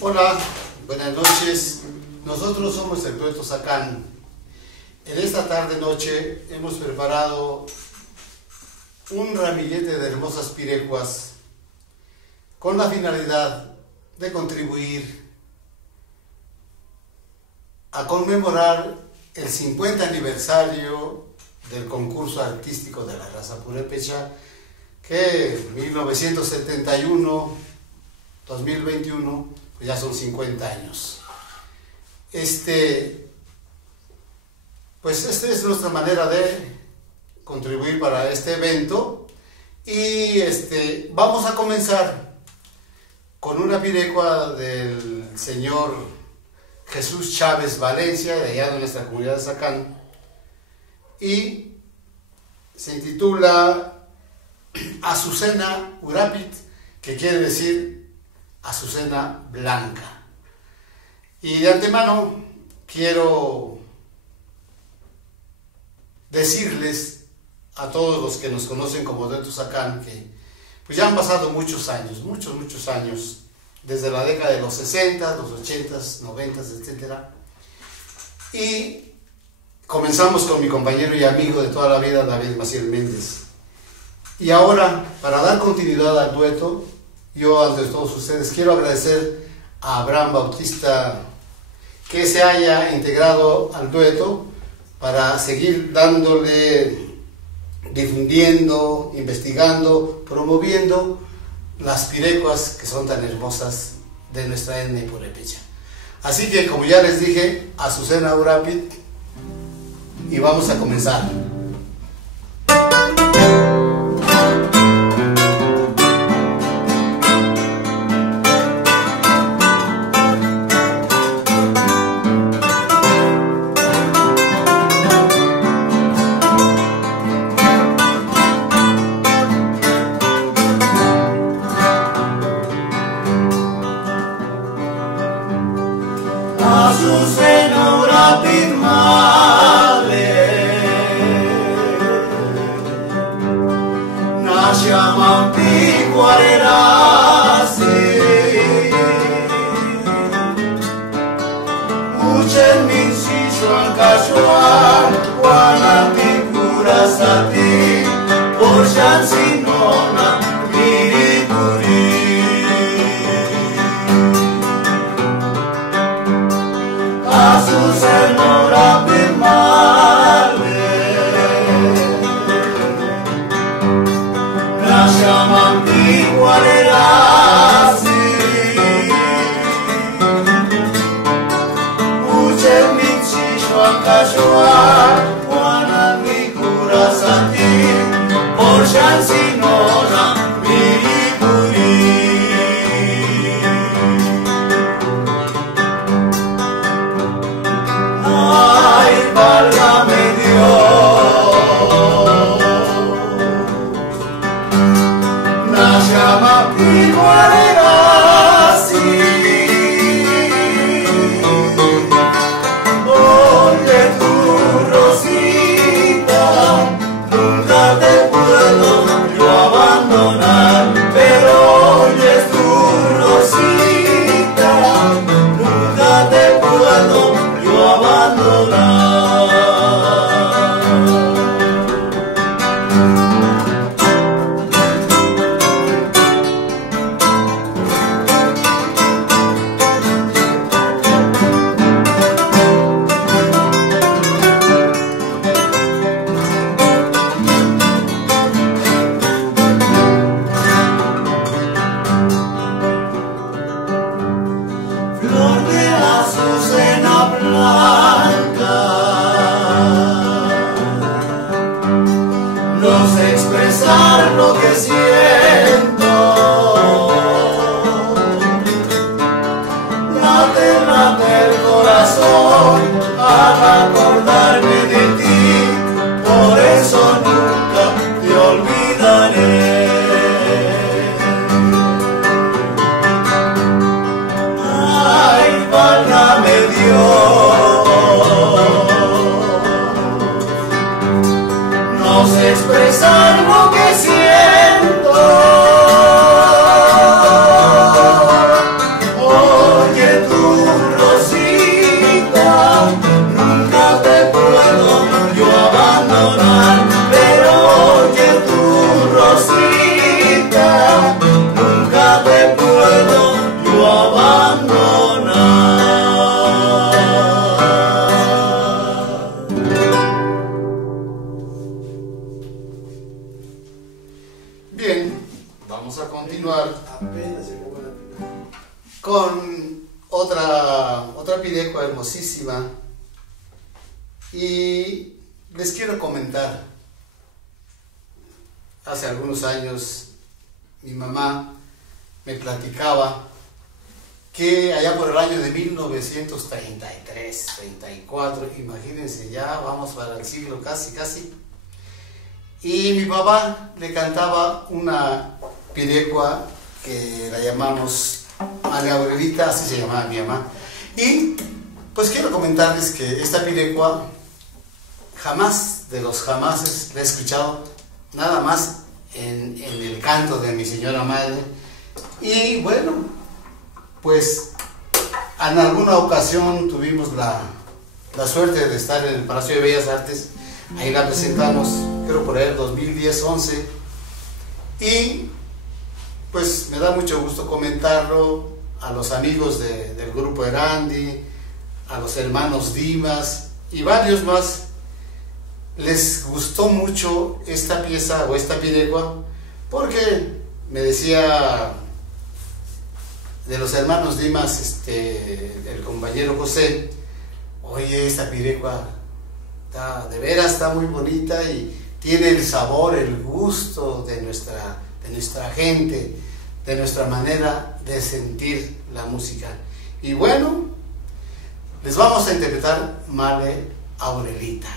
Hola, buenas noches. Nosotros somos el dueto Zacán. En esta tarde-noche hemos preparado un ramillete de hermosas pirecuas con la finalidad de contribuir a conmemorar el 50 aniversario del concurso artístico de la raza purépecha, que en 1971-2021 pues ya son 50 años. Pues esta es nuestra manera de contribuir para este evento, y vamos a comenzar con una pirecua del señor Jesús Chávez Valencia, de allá de nuestra comunidad de Zacán, y se titula Azucena Urapit, que quiere decir azucena blanca. Y de antemano quiero decirles a todos los que nos conocen como dueto Zacán que pues ya han pasado muchos años, muchos años, desde la década de los 60, los 80, 90, etc. Y comenzamos con mi compañero y amigo de toda la vida, David Maciel Méndez. Y ahora, para dar continuidad al dueto, yo ante todos ustedes quiero agradecer a Abraham Bautista que se haya integrado al dueto para seguir dándole, difundiendo, investigando, promoviendo las pirecuas que son tan hermosas de nuestra etnia purépecha. Así que, como ya les dije, Azucena Urapit, y vamos a comenzar. Azucena Urapit male, nasciaman picuarerasi, ucen min sishuan kashuan, wanati kurasati, poshan sinona mirikuri. Azucena Urapit male, nasciaman picuarerasi, ucen min sishuan kashuan, wanati kurasati, poshan sinona mirikuri. Ay, válgame Dios, nasciaman picuarerasi, oye tu Rosita, nunca te puedo yo abandonar, pero oye tu Rosita, nunca te puedo yo abandonar. Flor de azucena blanca, no sé expresar lo que siento, late el corazón al acordarme de ti, por eso nunca te olvidaré. Ay, válgame Dios, no sé expresar lo que siento, con otra pirecua hermosísima, y les quiero comentar. Hace algunos años mi mamá me platicaba que allá por el año de 1933, 34, imagínense, ya vamos para el siglo casi, y mi papá le cantaba una pirecua que la llamamos María Aurelita, así se llamaba mi mamá. Y pues quiero comentarles que esta pirecua jamás de los jamases la he escuchado, nada más en el canto de mi señora madre. Y bueno, pues en alguna ocasión tuvimos la suerte de estar en el Palacio de Bellas Artes. Ahí la presentamos, creo por ahí el 2010-11, y pues me da mucho gusto comentarlo a los amigos del grupo Erandi, a los hermanos Dimas y varios más. Les gustó mucho esta pieza o esta pirecua, porque me decía de los hermanos Dimas, el compañero José: oye, esta pirecua de veras está muy bonita y tiene el sabor, el gusto de nuestra gente, de nuestra manera de sentir la música. Y bueno, les vamos a interpretar María Aurelita.